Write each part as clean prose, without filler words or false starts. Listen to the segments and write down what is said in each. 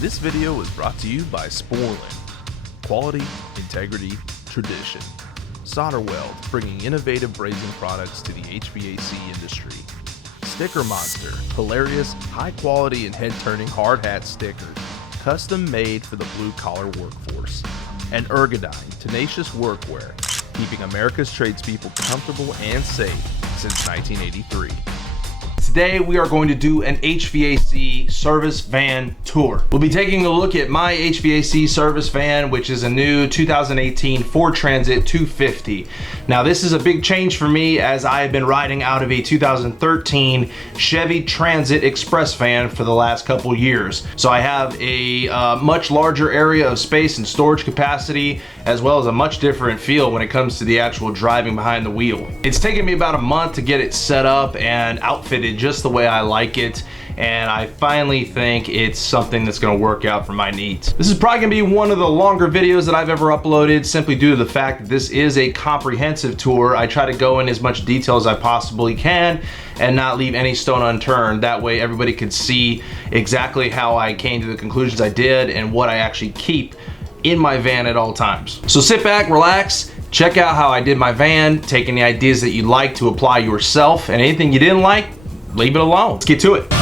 This video is brought to you by Sporlin. Quality, integrity, tradition. Solder Weld, bringing innovative brazing products to the HVAC industry. Sticker Monster, hilarious, high quality and head turning hard hat stickers, custom made for the blue collar workforce. And Ergodyne, tenacious workwear, keeping America's tradespeople comfortable and safe since 1983. Today we are going to do an HVAC service van tour. We'll be taking a look at my HVAC service van, which is a new 2018 Ford Transit 250. Now this is a big change for me as I have been riding out of a 2013 Chevy Transit Express van for the last couple years. So I have a much larger area of space and storage capacity, as well as a much different feel when it comes to the actual driving behind the wheel. It's taken me about a month to get it set up and outfitted just the way I like it, and I finally think it's something that's going to work out for my needs. This is probably going to be one of the longer videos that I've ever uploaded, simply due to the fact that this is a comprehensive tour. I try to go in as much detail as I possibly can and not leave any stone unturned. That way everybody could see exactly how I came to the conclusions I did and what I actually keep in my van at all times. So sit back, relax, check out how I did my van, take any ideas that you'd like to apply yourself, and anything you didn't like, leave it alone. Let's get to it.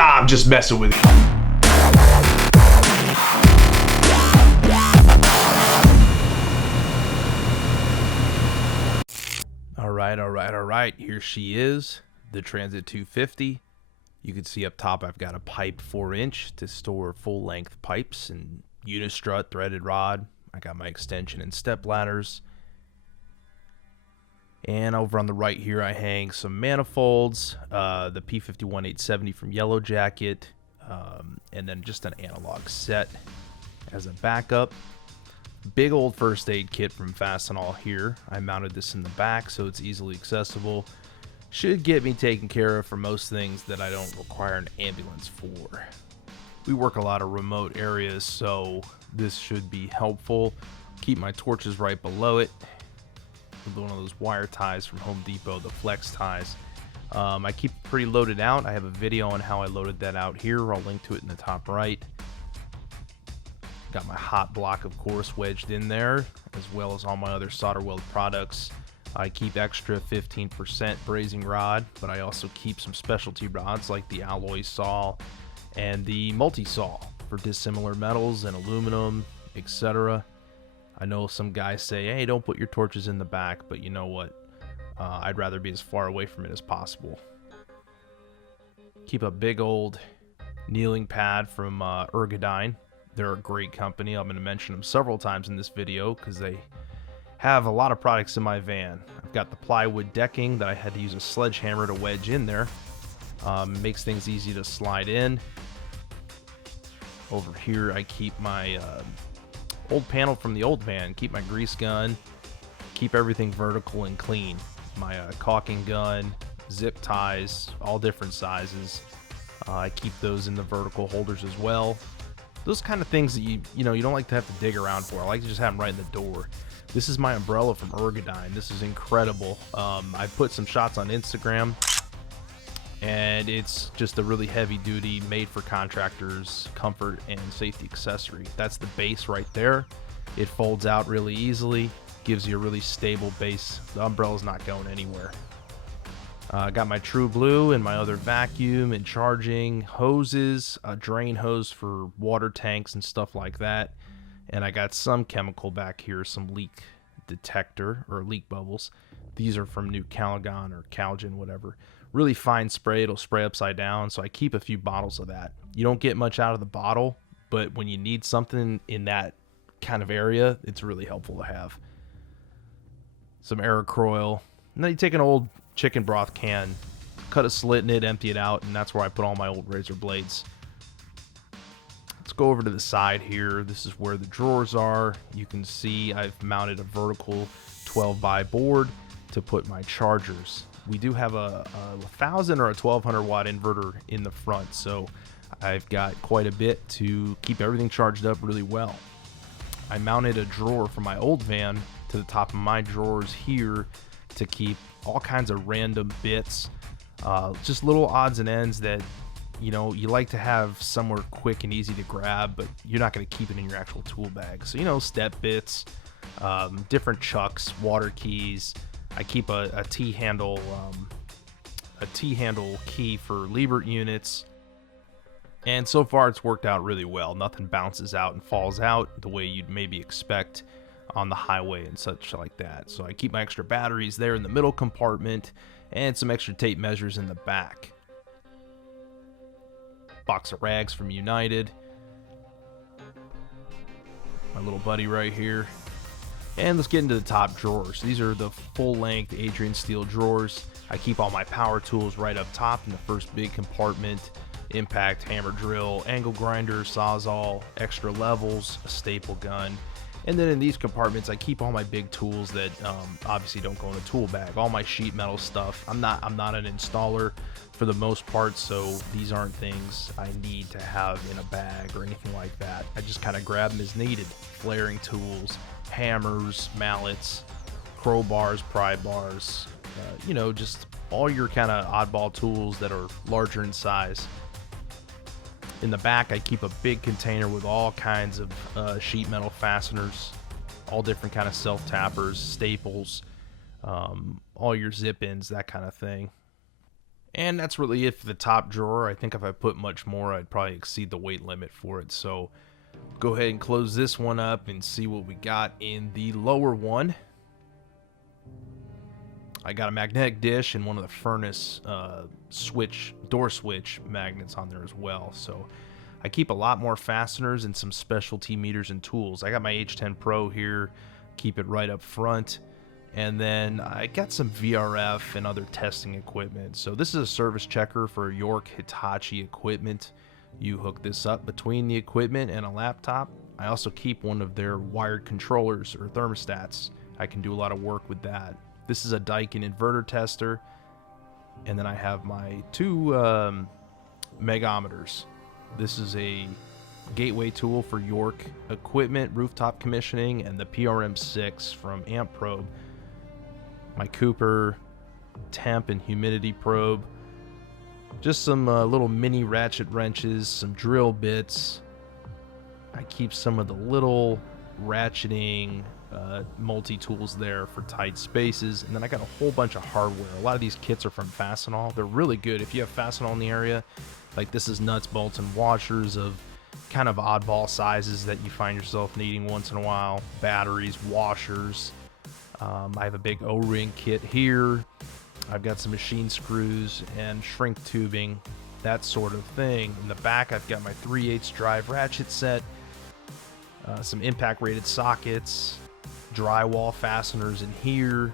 I'm just messing with you. All right. Here she is, the Transit 250. You can see up top I've got a pipe 4-inch to store full-length pipes and unistrut threaded rod. I got my extension and step ladders. And over on the right here I hang some manifolds, the P51870 from Yellow Jacket, and then just an analog set as a backup. Big old first aid kit from Fastenal here. I mounted this in the back so it's easily accessible. Should get me taken care of for most things that I don't require an ambulance for. We work a lot of remote areas, so this should be helpful. Keep my torches right below it. One of those wire ties from Home Depot, the flex ties. I keep it pretty loaded out. I have a video on how I loaded that out here. I'll link to it in the top right. Got my hot block, of course, wedged in there, as well as all my other solder weld products. I keep extra 15% brazing rod, but I also keep some specialty rods like the alloy saw and the multi-saw for dissimilar metals and aluminum, etc. I know some guys say, hey, don't put your torches in the back, but you know what? I'd rather be as far away from it as possible. Keep a big old kneeling pad from Ergodyne. They're a great company. I'm going to mention them several times in this video because they have a lot of products in my van. I've got the plywood decking that I had to use a sledgehammer to wedge in there. Makes things easy to slide in. Over here I keep my old panel from the old van, keep my grease gun, keep everything vertical and clean. My caulking gun, zip ties, all different sizes. I keep those in the vertical holders as well. Those kind of things that you don't like to have to dig around for. I like to just have them right in the door. This is my umbrella from Ergodyne. This is incredible. I put some shots on Instagram, and it's just a really heavy duty, made for contractors, comfort and safety accessory. That's the base right there. It folds out really easily, gives you a really stable base. The umbrella's not going anywhere. I got my True Blue and my other vacuum and charging hoses, a drain hose for water tanks and stuff like that. And I got some chemical back here, some leak detector or leak bubbles. These are from New Calgon or Calgen, whatever. Really fine spray. It'll spray upside down, so I keep a few bottles of that. You don't get much out of the bottle, but when you need something in that kind of area, it's really helpful to have. Some Aerocroil. And then you take an old chicken broth can, cut a slit in it, empty it out, and that's where I put all my old razor blades. Let's go over to the side here. This is where the drawers are. You can see I've mounted a vertical 12-by board to put my chargers. We do have a 1,000 or a 1,200 watt inverter in the front, so I've got quite a bit to keep everything charged up really well. I mounted a drawer from my old van to the top of my drawers here to keep all kinds of random bits, just little odds and ends that you like to have somewhere quick and easy to grab, but you're not going to keep it in your actual tool bag. So step bits, different chucks, water keys. I keep a T-handle key for Liebert units, and so far it's worked out really well. Nothing bounces out and falls out the way you'd maybe expect on the highway and such like that. So I keep my extra batteries there in the middle compartment and some extra tape measures in the back. Box of rags from United. My little buddy right here. And let's get into the top drawers. These are the full-length Adrian steel drawers. I keep all my power tools right up top in the first big compartment. Impact, hammer drill, angle grinder, sawzall, extra levels, a staple gun. And then in these compartments, I keep all my big tools that obviously don't go in a tool bag. All my sheet metal stuff. I'm not an installer for the most part, so these aren't things I need to have in a bag or anything like that. I just kind of grab them as needed. Flaring tools, hammers, mallets, crowbars, pry bars, just all your kind of oddball tools that are larger in size. In the back, I keep a big container with all kinds of sheet metal fasteners, all different kind of self-tappers, staples, all your zip-ins, that kind of thing. And that's really it for the top drawer. I think if I put much more, I'd probably exceed the weight limit for it. So go ahead and close this one up and see what we got in the lower one. I got a magnetic dish and one of the furnace door switch magnets on there as well. So I keep a lot more fasteners and some specialty meters and tools. I got my H10 Pro here, keep it right up front. And then I got some VRF and other testing equipment. So this is a service checker for York Hitachi equipment. You hook this up between the equipment and a laptop. I also keep one of their wired controllers or thermostats. I can do a lot of work with that. This is a Daikin inverter tester. And then I have my two megometers. This is a gateway tool for York equipment, rooftop commissioning, and the PRM6 from Amp Probe. My Cooper temp and humidity probe. Just some little mini ratchet wrenches, some drill bits. I keep some of the little ratcheting multi-tools there for tight spaces. And then I got a whole bunch of hardware. A lot of these kits are from Fastenal. They're really good. If you have Fastenal in the area, like this is nuts, bolts, and washers of kind of oddball sizes that you find yourself needing once in a while. Batteries, washers. I have a big O-ring kit here. I've got some machine screws and shrink tubing, that sort of thing. In the back, I've got my 3/8 drive ratchet set, some impact rated sockets, drywall fasteners in here,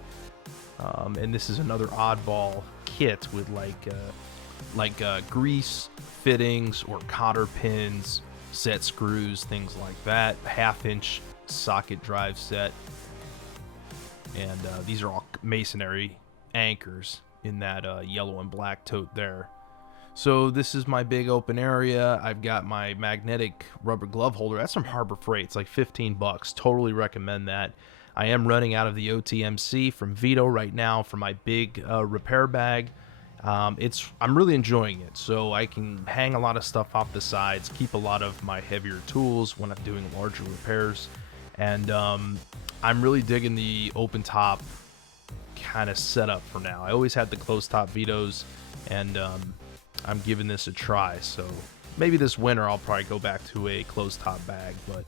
and this is another oddball kit with like grease fittings or cotter pins, set screws, things like that. 1/2-inch socket drive set. And these are all masonry anchors in that yellow and black tote there. So this is my big open area. I've got my magnetic rubber glove holder. That's from Harbor Freight. It's like $15. Totally recommend that. I am running out of the OTMC from Vito right now for my big repair bag. I'm really enjoying it. So I can hang a lot of stuff off the sides, keep a lot of my heavier tools when I'm doing larger repairs. And I'm really digging the open top kind of setup for now. I always had the closed top Vitos, and I'm giving this a try. So maybe this winter I'll probably go back to a closed top bag, but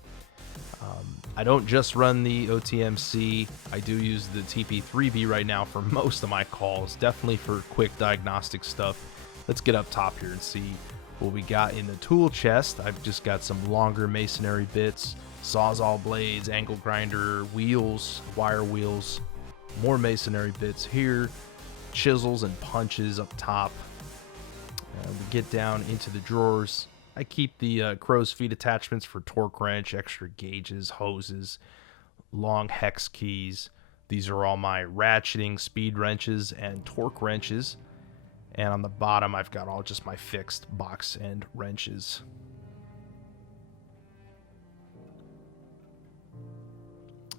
I don't just run the OTMC. I do use the TP3B right now for most of my calls, definitely for quick diagnostic stuff. Let's get up top here and see what we got in the tool chest. I've just got some longer masonry bits, sawzall blades, angle grinder, wheels, wire wheels, more masonry bits here, chisels and punches up top. We get down into the drawers. I keep the crow's feet attachments for torque wrench, extra gauges, hoses, long hex keys, These are all my ratcheting speed wrenches and torque wrenches. And on the bottom, I've got all just my fixed box end wrenches.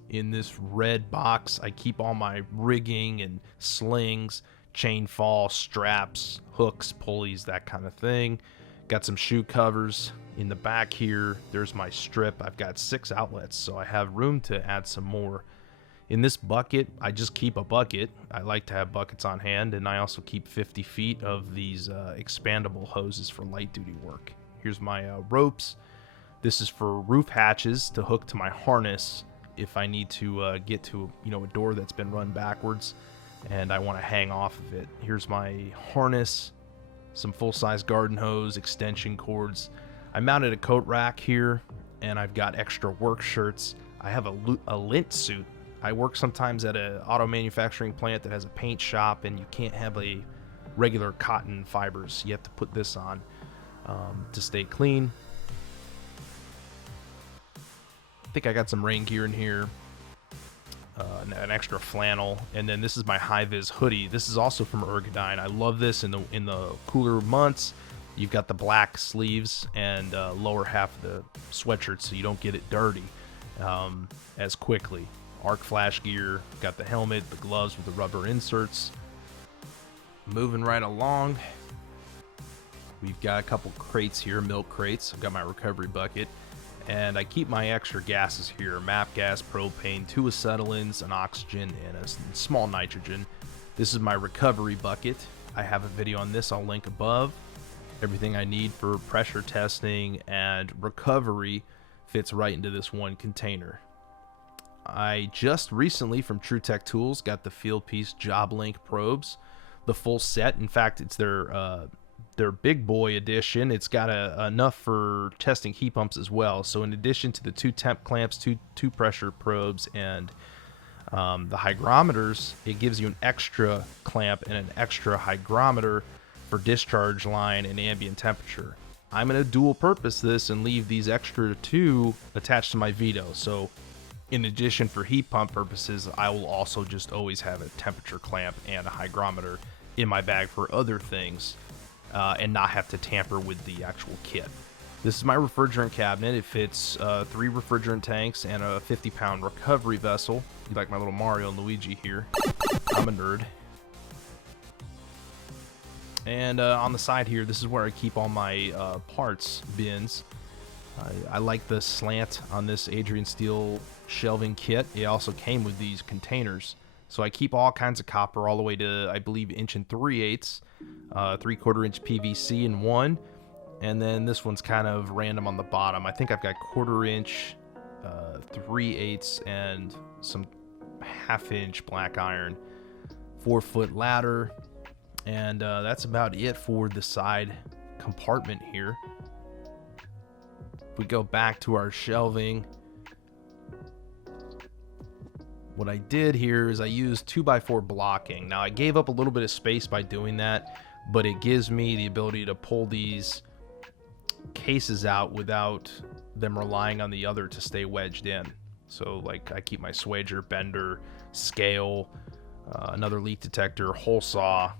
In this red box, I keep all my rigging and slings, chain fall, straps, hooks, pulleys, that kind of thing. Got some shoe covers in the back here. There's my strip. I've got 6 outlets, so I have room to add some more. In this bucket, I just keep a bucket. I like to have buckets on hand, and I also keep 50 feet of these expandable hoses for light duty work. Here's my ropes. This is for roof hatches to hook to my harness if I need to get to a door that's been run backwards and I want to hang off of it. Here's my harness, some full-size garden hose, extension cords. I mounted a coat rack here, and I've got extra work shirts. I have a lint suit. I work sometimes at an auto manufacturing plant that has a paint shop, and you can't have a regular cotton fibers. You have to put this on to stay clean. I think I got some rain gear in here, an extra flannel, and then this is my high-vis hoodie. This is also from Ergodyne. I love this in the cooler months. You've got the black sleeves and lower half of the sweatshirt, so you don't get it dirty as quickly. Arc flash gear, got the helmet, the gloves with the rubber inserts. Moving right along, we've got a couple crates here, milk crates. I've got my recovery bucket, and I keep my extra gases here: MAP gas, propane, 2 acetylenes, an oxygen, and a small nitrogen. This is my recovery bucket. I have a video on this I'll link above. Everything I need for pressure testing and recovery fits right into this one container. I just recently, from TruTech Tools, got the Fieldpiece Job Link probes, the full set. In fact, it's their big boy edition. It's got enough for testing heat pumps as well. So in addition to the 2 temp clamps, two pressure probes, and the hygrometers, it gives you an extra clamp and an extra hygrometer for discharge line and ambient temperature. I'm going to dual purpose this and leave these extra 2 attached to my Vito. So in addition, for heat pump purposes, I will also just always have a temperature clamp and a hygrometer in my bag for other things, and not have to tamper with the actual kit. This is my refrigerant cabinet. It fits 3 refrigerant tanks and a 50-pound recovery vessel. You like my little Mario and Luigi here. I'm a nerd. And on the side here, this is where I keep all my parts bins. I like the slant on this Adrian Steel shelving kit. It also came with these containers. So I keep all kinds of copper all the way to, I believe, 1 3/8, 3/4 inch PVC in one. And then this one's kind of random on the bottom. I think I've got 1/4 inch, 3/8, and some 1/2 inch black iron, 4-foot ladder. And that's about it for the side compartment here. If we go back to our shelving, what I did here is I used 2x4 blocking. Now I gave up a little bit of space by doing that, but it gives me the ability to pull these cases out without them relying on the other to stay wedged in. So like I keep my swager, bender, scale, another leak detector, hole saw,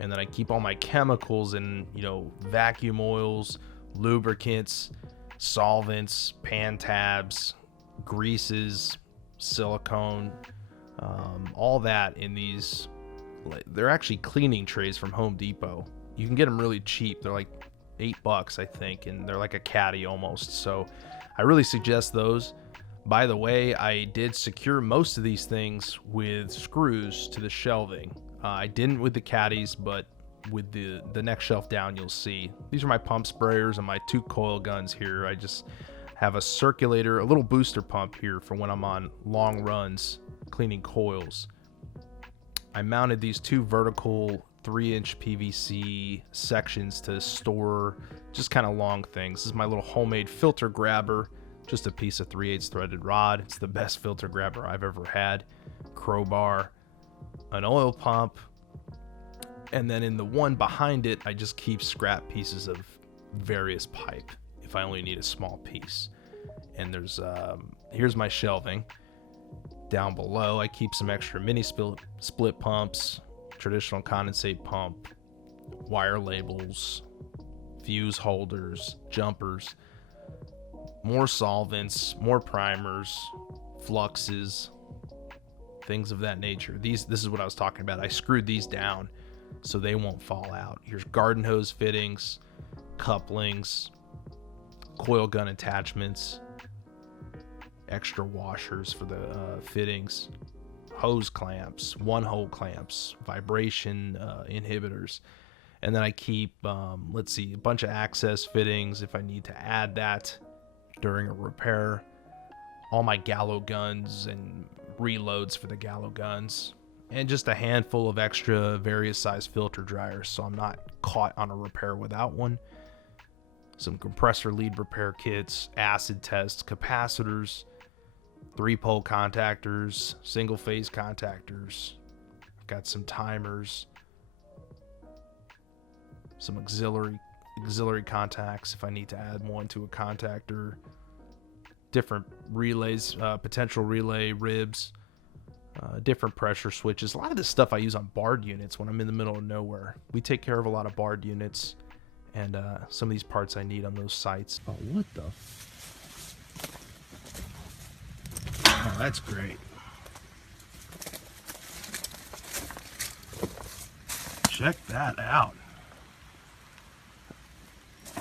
and then I keep all my chemicals and vacuum oils, lubricants, solvents, pan tabs, greases, silicone, all that in these. They're actually cleaning trays from Home Depot. You can get them really cheap. They're like $8, I think, and they're like a caddy almost. So I really suggest those. By the way, I did secure most of these things with screws to the shelving. I didn't with the caddies, but with the next shelf down, you'll see. These are my pump sprayers and my 2 coil guns here. I just have a circulator, a little booster pump here for when I'm on long runs cleaning coils. I mounted these 2 vertical 3-inch PVC sections to store just kind of long things. This is my little homemade filter grabber, just a piece of 3/8 threaded rod. It's the best filter grabber I've ever had. Crowbar, an oil pump, and then in the one behind it, I just keep scrap pieces of various pipe if I only need a small piece. And there's here's my shelving. Down below, I keep some extra mini split pumps, traditional condensate pump, wire labels, fuse holders, jumpers, more solvents, more primers, fluxes, things of that nature. This is what I was talking about. I screwed these down so they won't fall out. Here's garden hose fittings, couplings, coil gun attachments, extra washers for the fittings, hose clamps, one-hole clamps, vibration inhibitors. And then I keep, a bunch of access fittings if I need to add that during a repair. All my gallo guns and reloads for the gallo guns. And just a handful of extra various size filter dryers so I'm not caught on a repair without one. Some compressor lead repair kits, acid tests, capacitors, 3-pole contactors, single phase contactors. I've got some timers, some auxiliary contacts if I need to add one to a contactor, different relays, potential relay ribs, different pressure switches. A lot of this stuff I use on barred units when I'm in the middle of nowhere. We take care of a lot of barred units, and some of these parts I need on those sites. Oh, what the? Oh, that's great. Check that out.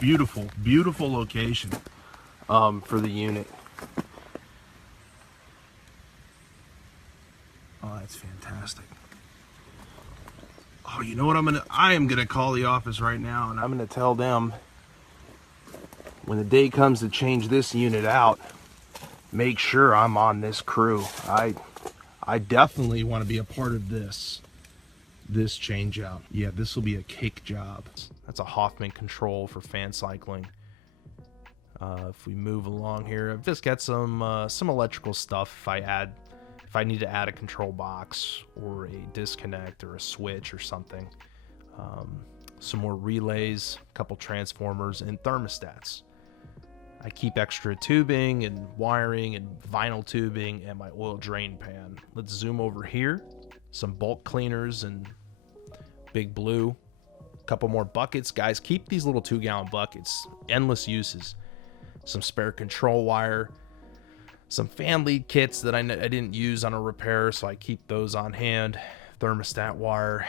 Beautiful, beautiful location for the unit. Oh, that's fantastic. Oh, you know what I am gonna call the office right now, and I'm gonna tell them when the day comes to change this unit out, make sure I'm on this crew. I definitely want to be a part of this change out. Yeah, this will be a cake job. That's a Hoffman control for fan cycling. If we move along here, I've just got some electrical stuff. If I need to add a control box or a disconnect or a switch or something. Some more relays, a couple transformers, and thermostats. I keep extra tubing and wiring and vinyl tubing and my oil drain pan. Let's zoom over here. Some bulk cleaners and Big Blue. A couple more buckets. Guys, keep these little 2-gallon buckets. Endless uses. Some spare control wire. Some fan lead kits that I didn't use on a repair, so I keep those on hand. Thermostat wire.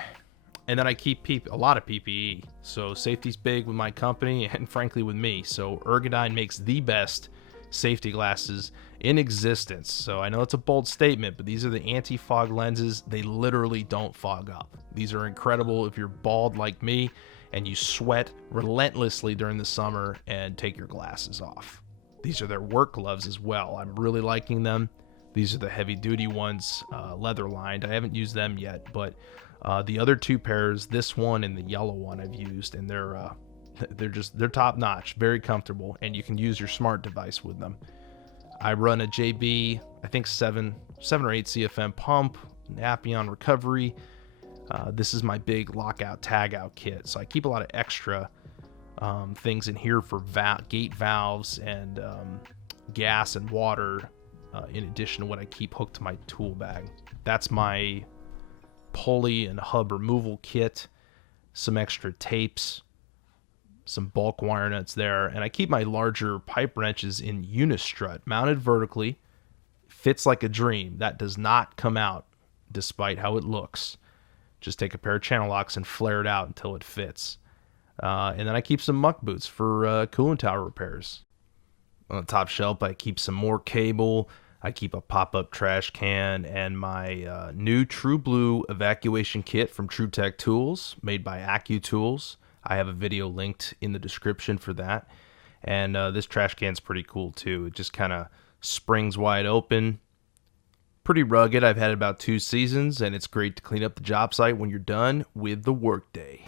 And then I keep a lot of PPE. So safety's big with my company and frankly with me. So Ergodyne makes the best safety glasses in existence. So I know it's a bold statement, but these are the anti-fog lenses. They literally don't fog up. These are incredible if you're bald like me and you sweat relentlessly during the summer and take your glasses off. These are their work gloves as well. I'm really liking them. These are the heavy duty ones, leather lined. I haven't used them yet, but the other two pairs, this one and the yellow one I've used, and they're top notch, very comfortable, and you can use your smart device with them. I run a JB, I think 7 or 8 CFM pump, Napion recovery. This is my big lockout tagout kit, so I keep a lot of extra things in here for gate valves and gas and water, in addition to what I keep hooked to my tool bag. That's my pulley and hub removal kit, some extra tapes, some bulk wire nuts there, and I keep my larger pipe wrenches in Unistrut, mounted vertically. Fits like a dream. That does not come out despite how it looks. Just take a pair of channel locks and flare it out until it fits. And then I keep some muck boots for coolant tower repairs. On the top shelf, I keep some more cable. I keep a pop-up trash can and my new True Blue Evacuation Kit from TrueTech Tools, made by AccuTools. I have a video linked in the description for that. And this trash can's pretty cool too. It just kind of springs wide open. Pretty rugged. I've had it about 2 seasons, and it's great to clean up the job site when you're done with the workday.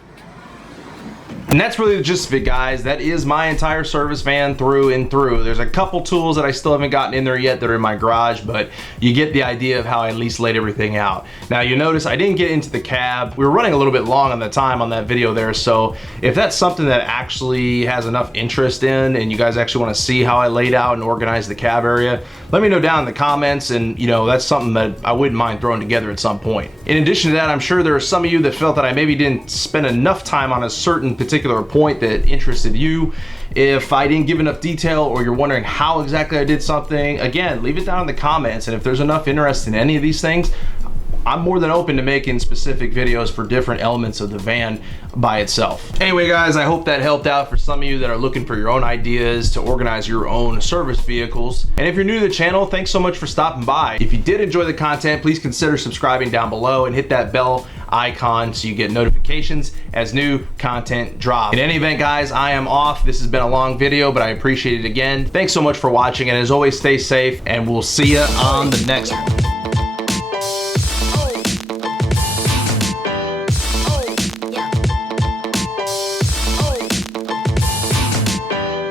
And that's really the gist of it, guys. That is my entire service van through and through. There's a couple tools that I still haven't gotten in there yet that are in my garage, but you get the idea of how I at least laid everything out. Now you notice I didn't get into the cab. We were running a little bit long on the time on that video there, so if that's something that actually has enough interest in and you guys actually want to see how I laid out and organized the cab area, let me know down in the comments, and you know, that's something that I wouldn't mind throwing together at some point. In addition to that, I'm sure there are some of you that felt that I maybe didn't spend enough time on a certain particular point that interested you. If I didn't give enough detail, or you're wondering how exactly I did something, again, leave it down in the comments, and if there's enough interest in any of these things, I'm more than open to making specific videos for different elements of the van by itself. Anyway, guys, I hope that helped out for some of you that are looking for your own ideas to organize your own service vehicles. And if you're new to the channel, thanks so much for stopping by. If you did enjoy the content, please consider subscribing down below and hit that bell icon so you get notifications as new content drops. In any event, guys, I am off. This has been a long video, but I appreciate it again. Thanks so much for watching, and as always, stay safe, and we'll see you on the next one.